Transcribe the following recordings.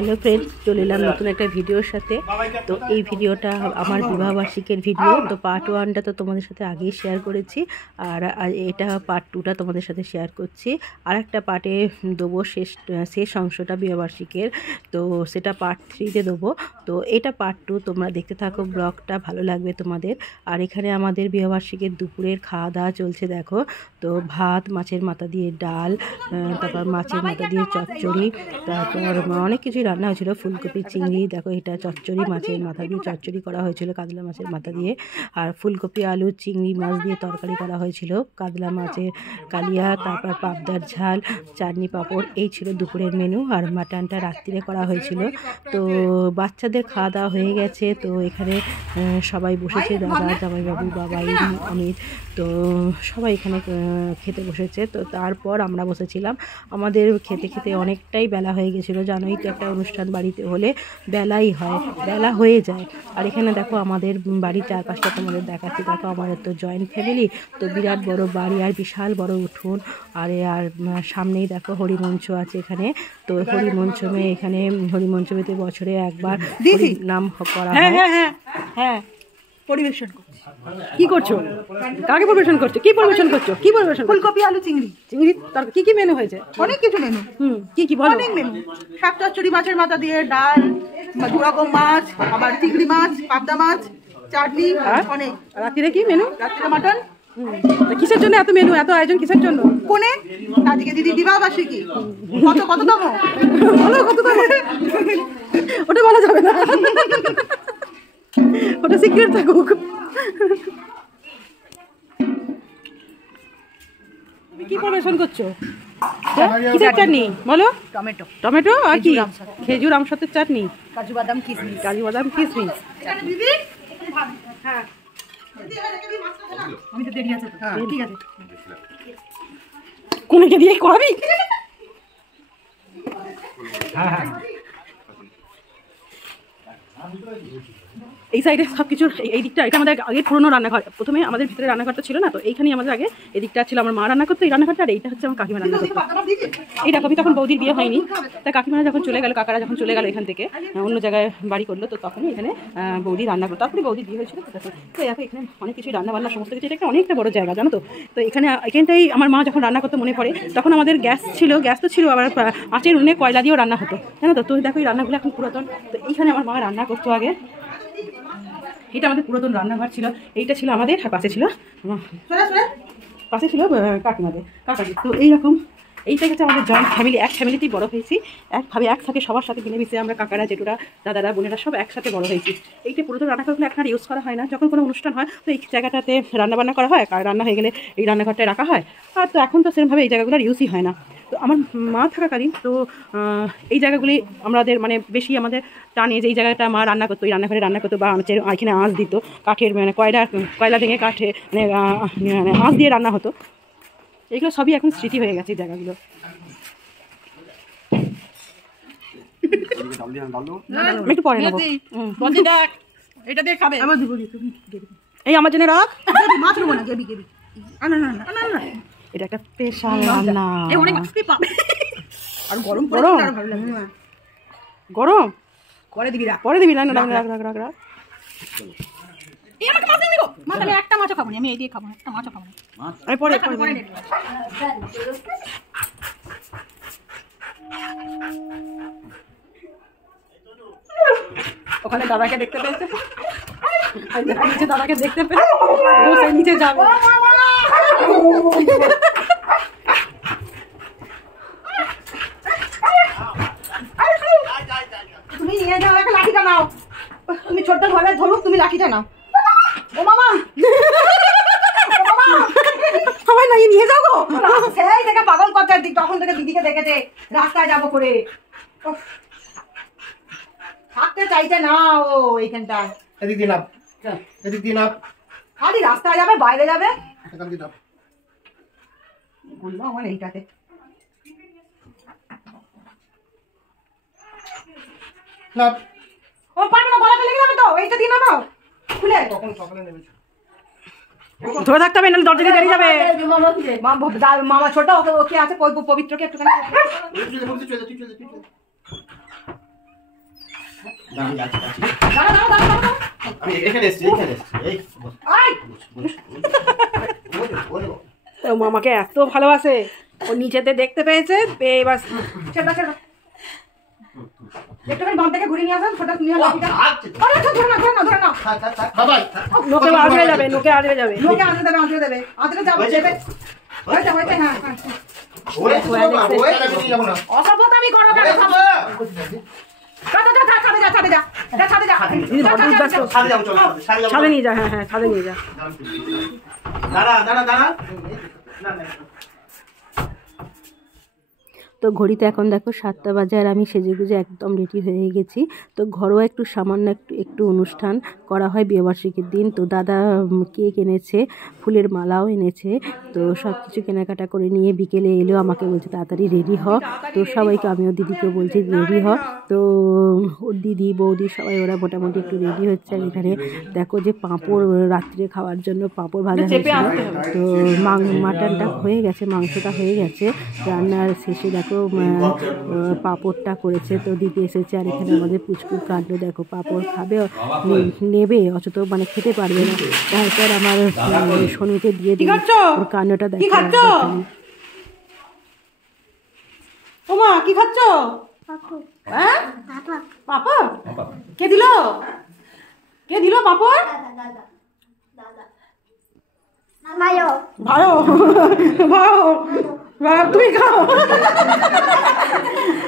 Hello friends, চলে এলাম নতুন একটা ভিডিওর সাথে। তো এই ভিডিওটা আমার বিবাহবার্ষিকীর ভিডিও। তো পার্ট 1টা তো তোমাদের সাথে আগেই শেয়ার করেছি, আর এটা পার্ট 2টা তোমাদের সাথে শেয়ার করছি। আর একটা পার্টে দেবো শেষ অংশটা বিবাহবার্ষিকীর, তো সেটা পার্ট 3তে দেবো। তো এটা পার্ট 2, তোমরা দেখতে থাকো, ব্লগটা ভালো লাগবে তোমাদের। আর এখানে আমাদের বিবাহবার্ষিকীর দুপুরের খাওয়া দাওয়া চলছে, দেখো। তো ভাত, মাছের মাথা দিয়ে ডাল, তারপর মাছের মাথা দিয়ে চচ্চড়ি, তারপর অনেক কিছুই রান্না হয়েছিল, ফুলকপি চিংড়ি, দেখো এটা চচ্চড়ি, মাছের মাথা দিয়ে চচ্চড়ি করা হয়েছিল কাতলা মাছের মাথা দিয়ে। আর ফুলকপি আলু চিংড়ি মাছ দিয়ে তরকারি করা হয়েছিল, কাতলা মাছের কালিয়া, তারপর পাবদার ঝাল, চাটনি পাঁপড়, এই ছিল দুপুরের মেনু। আর মাটনটা রাত্রিরে করা হয়েছিল। তো বাচ্চাদের খাওয়া দাওয়া হয়ে গেছে। তো এখানে সবাই বসেছে, দাদা, জামাইবাবু, বাবাই, অমিত, তো সবাই এখানে খেতে বসেছে। তো তারপর আমরা বসেছিলাম। আমাদের খেতে খেতে অনেকটাই বেলা হয়ে গেছিলো, জানোই তো একটা অনুষ্ঠান বাড়িতে হলে বেলাই হয়, বেলা হয়ে যায়। আর এখানে দেখো আমাদের বাড়ির চারপাশটা তোমাদের দেখাচ্ছি। দেখো আমাদের তো জয়েন্ট ফ্যামিলি, তো বিরাট বড় বাড়ি আর বিশাল বড় উঠোন। আর সামনেই দেখো হরিমঞ্চ আছে এখানে। তো হরিমঞ্চমে এখানে হরিমঞ্চমেতে বছরে একবার নাম করা হয়। হ্যাঁ, পরিবেশন করছি। কি করছো? কাকে পরিবেশন করছো? কি পরিবেশন করছো? কি পরিবেশন? ফুলকপি আলু চিংড়ি। চিংড়ি তারপর কি কি মেনু হয়েছে? অনেক কিছু মেনু। কি বলো? অনেক মেনু, শাক চচ্চড়ি, মাছের মাথা দিয়ে ডাল, দুরকম মাছ, আবার চিংড়ি মাছ, পাবদা মাছ, চাটনি, অনেক। রাত্রিরে কি মেনু? রাত্রিরে মাটন। কিসের জন্য এত মেনু, এত আয়োজন কিসের জন্য? কোনে আজকে দিদি বিবাহবার্ষিকী। কততম বলো, কততম? ওটা বলা যাবে না, ওটা সিক্রেট থাকুক। কি পরিবেশন করছো? কিসের চাটনি বলো? টমেটো। টমেটো আর কি? খেজুর আমসত্বের চাটনি, কাজু বাদাম কিশমিশ। কাজু বাদাম কিশমিশ। হ্যাঁ, আমি তো দেরি আছে। ঠিক আছে, কোনকে দিয়ে করাবি? হ্যাঁ, এই সাইডে সব কিছুর এই দিকটা, এটা আমাদের আগে পুরোনো রান্নাঘর। প্রথমে আমাদের ভিতরে রান্নাঘরটা ছিল না, তো এইখানেই আমাদের আগে এদিকটা ছিল। আমার মা রান্না করতো এই রান্নাঘরটা, আর এইটা হচ্ছে আমার কাকিমা রান্না করতো। এই দেখো, আমি তখন বৌদির বিয়ে হয়নি, তাই কাকিমারা যখন চলে গেল, কাকারা যখন চলে গেল এখান থেকে অন্য জায়গায় বাড়ি করলো, তো তখনই এখানে বৌদি রান্না করতো। তারপরে বৌদির বিয়ে হয়েছিল। তো দেখো এখানে অনেক কিছুই রান্না বান্না সমস্ত কিছু, এটা একটা অনেকটা বড় জায়গা, জানো তো। তো এখানটাই আমার মা যখন রান্না করতো মনে পড়ে, তখন আমাদের গ্যাস ছিল, গ্যাস তো ছিল, আবার আঁচের উনুনে কয়লা দিয়েও রান্না হতো, জানো তো। তো দেখো এই রান্নাগুলো এখন পুরাতন। তো এইখানে আমার মা রান্না করতো আগে। এটা আমাদের পুরাতন রান্নাঘর ছিল, এইটা ছিল আমাদের, আর পাশে ছিল কাকিমাদের, কাকাদের। তো এইরকম এইটাই হচ্ছে আমাদের জয়েন্ট ফ্যামিলি। এক ফ্যামিলিতেই বড় হয়েছি, একভাবে একসাথে সবার সাথে মিলেমিশে আমরা কাকারা, জেঠুরা, দাদারা, বোনেরা সব একসাথে বড় হয়েছি। এইটা পুরাতন রান্নাঘরগুলো এখন আর ইউজ করা হয় না। যখন কোনো অনুষ্ঠান হয় তো এই জায়গাটাতে রান্নাবান্না করা হয়, আর রান্না হয়ে গেলে এই রান্নাঘরটায় রাখা হয়। আর তো এখন তো সেরকমভাবে এই জায়গাগুলো আর ইউজই হয় না। তো আমার মা থাকাকালীন তো এই জায়গাগুলি আমাদের মানে বেশি আমাদের টানে, যে এই জায়গাটা মা রান্না করতো, এই রান্নাঘরে রান্না করতো, বা এখানে আঁচ দিত, কাঠের মানে কয়লা ভেঙে কাঠে মানে আঁচ দিয়ে রান্না হতো। এগুলো সবই এখন স্মৃতি হয়ে গেছে এই জায়গাগুলো। একটু পরে নেবো। এই আমার জন্য রাখ। এটা একটা স্পেশাল রান্না। আর গরম গরম গরম পরে দিবি, পরে দিবি। রাখ রাখ রাখ রাখ রাখ। একটা মাছও খাবো না, আমি এই দিয়ে খাবো, একটা মাছও খাবো না। আমি পরে ওখানে দাদাকে দেখতে পেয়েছে, দাদাকে দেখতে পেয়ে সেই নিচে যাবে। তুমি নিয়ে যাও, একটা লাঠিটা নাও। তুমি ছোট্ট ঘরে ধরুক, তুমি লাঠিটা নাও। ও মামা, সবাই না নিয়ে যাবো। সেই থেকে পাগল করতে, তখন থেকে দিদিকে দেখেছে রাস্তায় যাবো করে, থাকতে চাইছে না ও এইখানটায়। এদিক দিন আপ, এদিক দিন আপ, খালি রাস্তায় যাবে, বাইরে যাবে। বললো আমার এইটাতে ও পারবে না, গলাটা লেগে যাবে তো। এইটা দিয়ে নাও, খুলে তখন সকালে নেমেছে। ধরে থাকতে হবে, নাহলে দরজা দিয়ে দাঁড়িয়ে যাবে। মামা ছোট, ওকে আছে পবিত্রকে একটুখানি দাঁড়ান, যাচ্ছি, যাচ্ছি। দাঁড়া দাঁড়া দাঁড়া দাঁড়া আমি এখানে এসছি, এখানে এসছি। এই, বস, আয় বস, বস। ওরে বাবা। তো মামাকে এত ভালোবাসে, ও নিচেতে দেখতে পেয়েছে, পেয়ে এবার ছেড়া ছেড়া একটুখানি বাম থেকে ঘুরে নিয়ে আসেন, ছোটা নিয়ে লাঠিটা। আরে ধরে না ধরে না ধরে না, থাক, থাক, থাক, খাবার। লোকে আঁচড়ে যাবে, লোকে আঁচড়ে যাবে, লোকে আঁচড়ে দেবে, আঁচড়ে দেবে, আঁচড়ে যাবে, যেতে হয়েছে হয়েছে। হ্যাঁ হ্যাঁ ওরে বাবা, ওরে আমি নিয়ে যাবো না। অসভ্যতামি করো কেন? ছাদে যা, ছাদে যা, ছাদে যা, ছাদে যাবো, চলো, ছাদে যাবো। ছাদে নিয়ে যা। হ্যাঁ হ্যাঁ ছাদে নিয়ে যা। দাঁড়া, দাঁড়া, দাঁড়া। না, না। তো ঘড়িতে এখন দেখো 7টা বাজে, আর আমি সেজেগুজে একদম রেডি হয়ে গেছি। তো ঘরোয়া একটু সামান্য একটু অনুষ্ঠান করা হয় বিয়েবার্ষিকীর দিন। তো দাদা কেক এনেছে, ফুলের মালাও এনেছে। তো সব কিছু কেনাকাটা করে নিয়ে বিকেলে এলেও আমাকে বলছে তাড়াতাড়ি রেডি হ। তো সবাইকে, আমিও দিদিকেও বলছি রেডি হ। তো ওর দিদি বৌদি সবাই ওরা মোটামুটি একটু রেডি হচ্ছে। আর এখানে দেখো যে পাঁপড় রাত্রে খাওয়ার জন্য পাঁপড় ভাজা হয়েছিল। তো মাটনটা হয়ে গেছে, মাংসটা হয়ে গেছে। রান্নার শেষে দেখো পাঁপড়টা করেছে। তো দিতে এসেছে। আর এখানে আমাদের পুচকুর কাণ্ড দেখো, পাঁপড় খাবে, নেবে অথচ মানে খেতে পারবে না। তারপর আমার সোনুকে দিয়ে দিল, ওর কাণ্ডটা দেখো। ওমা কি খাচ্ছ? হ্যাঁ পাপড়। কে দিল? কে দিল পাপড়? ভালো ভালো ভালো, তুমি খাও।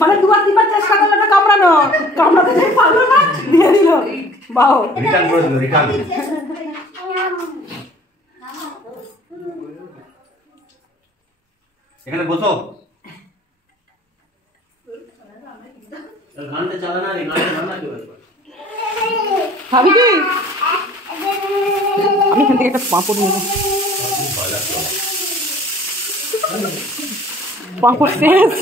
মানে দুবার তিনবার চেষ্টা করলো না কামড়ানো, কামড়াতে যাই পারলো না, দিয়ে দিল। বাও, রিটার্ন করে দিল, রিটার্ন। এখানে বসো। গানটা চালানা রে, গানটা রান্না কি হবে? খাবি কি? আমি এখান থেকে একটা পাঁপড় নেব। পাঁপড় শেষ।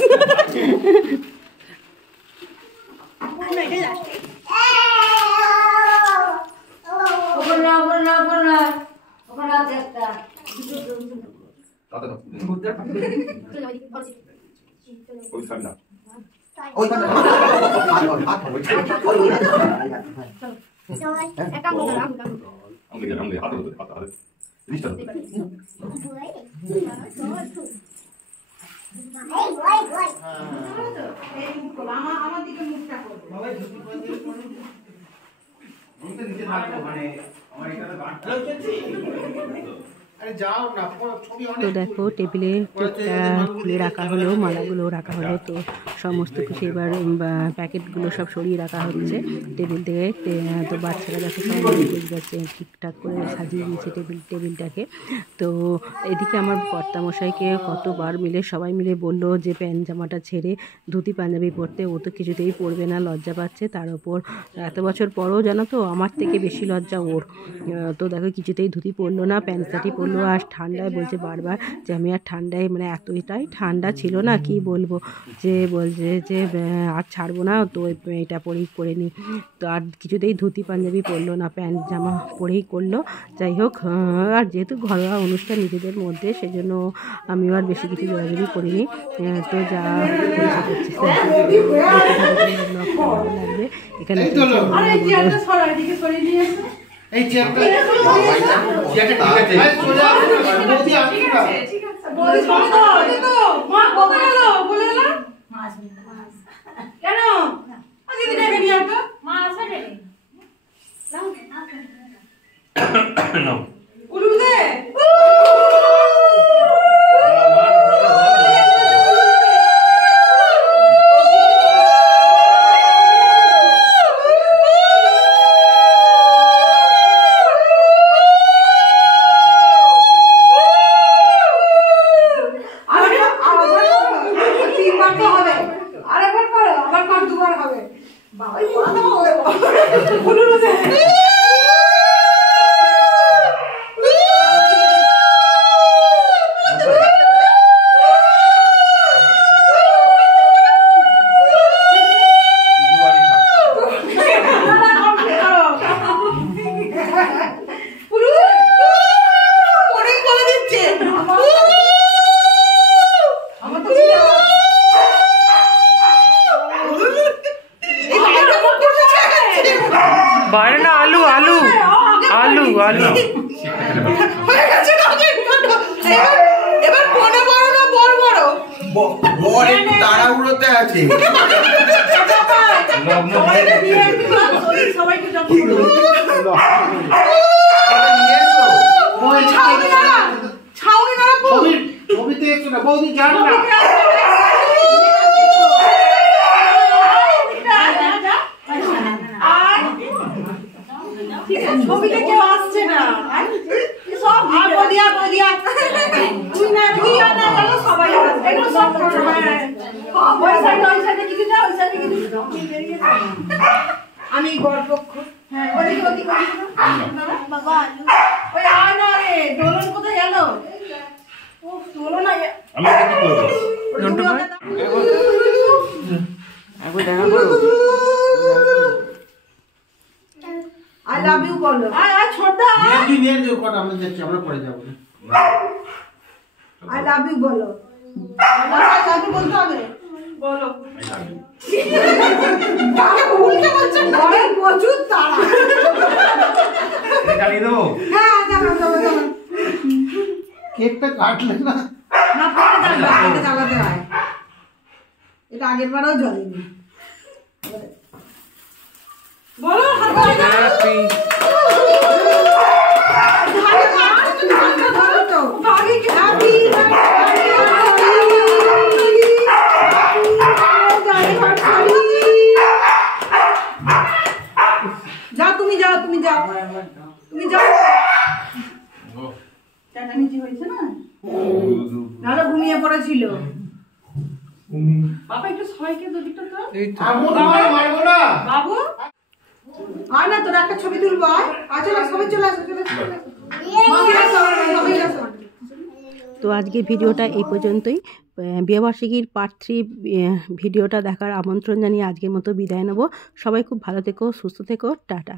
তো দেখো টেবিলে কেকটা খুলে রাখা হলো, মালাগুলো রাখা হলো। তো সমস্ত কিছু এবার প্যাকেটগুলো সব সরিয়ে রাখা হচ্ছে টেবিল থেকে। তো বাচ্চারা দেখো সবাই যাচ্ছে, ঠিকঠাক করে সাজিয়ে দিয়েছে টেবিলটাকে। তো এদিকে আমার কর্তামশাইকে কতবার মিলে সবাই মিলে বললো যে প্যান্ট জামাটা ছেড়ে ধুতি পাঞ্জাবি পরতে। ও তো কিছুতেই পরবে না, লজ্জা পাচ্ছে। তার ওপর এত বছর পরেও জানো তো আমার থেকে বেশি লজ্জা ওর। তো দেখো কিছুতেই ধুতি পরলো না, প্যান্ট শার্টই পরলো। আর ঠান্ডায় বলছে বারবার যে আমি আর ঠান্ডায়, মানে এতটাই ঠান্ডা ছিল না কি বলবো, যে বলছে যে আর ছাড়বো না, তো এটা পরেই করে নিই। তো আর কিছুতেই ধুতি পাঞ্জাবি পরলো না, প্যান্ট জামা পরেই করলো। যাই হোক, আর যেহেতু ঘরোয়া অনুষ্ঠান নিজেদের মধ্যে, সেজন্য আমিও আর বেশি কিছু জোরাজুরি করিনি। তো যা লাগবে এখানে এই চেয়ারটা চেয়ারটা ঠিক আছে, মোদি আসছে না। বলে তো মা কবে গেল বলে গেল কেন? দিদি ডেকে নিয়ে আসো, মা আসবে রে। নাও উলু দে। বাইরে না আলু আলু আলু আলু হয়ে গেছে কাকে এবার কোনে বড় না বড় বড় বড় একটু তাড়াহুড়োতে আছে সবাইকে ছাউনি না ছবিতে একটু না বৌদি যান না ছবিতে কেউ আসছে না সব বদিয়া বদিয়া তুই না তুই না গেল সবাই এগুলো সব ওই সাইডে কিছু না ওই সাইডে কিছু আমি গর্বক্ষ হ্যাঁ ওদিকে ওদিকে বাবা ওই আয় না রে দোলন কোথায় গেল ও দোলন আয় আমি কি করব জন্টু ভাই একবার দেখা করো আই লাভ ইউ বলো আয় আয় ছোটদা নিয়ে দিও কটা আমরা যাচ্ছি আমরা পরে যাব আই লাভ ইউ বলো আই লাভ ইউ বলতে হবে বলো বাবা উল্টো বলছেন না প্রচুর তাড়া গালি দাও হ্যাঁ দাও কেকটা কাটলে না না পরে জ্বালাতে হয় এটা আগের বারও জ্বলেনি বলো হ্যাপি যাও তুমি যাও তুমি যাও তুমি যাও চেঁচামেচি হয়েছে না নাহলে ঘুমিয়ে পড়েছিল বাবা একটু সবাইকে দুদিকটা তো আমু তোমার মারবো না বাবু আয় না তোর একটা ছবি তুলবো আয় চলো সবাই চলে আসো চলে আসো তো আজকের ভিডিওটা এই পর্যন্তই। বিয়েবার্ষিকীর পার্ট 3 ভিডিওটা দেখার আমন্ত্রণ জানিয়ে আজকের মতো বিদায় নেব। সবাই খুব ভালো থেকো, সুস্থ থেকো, টাটা।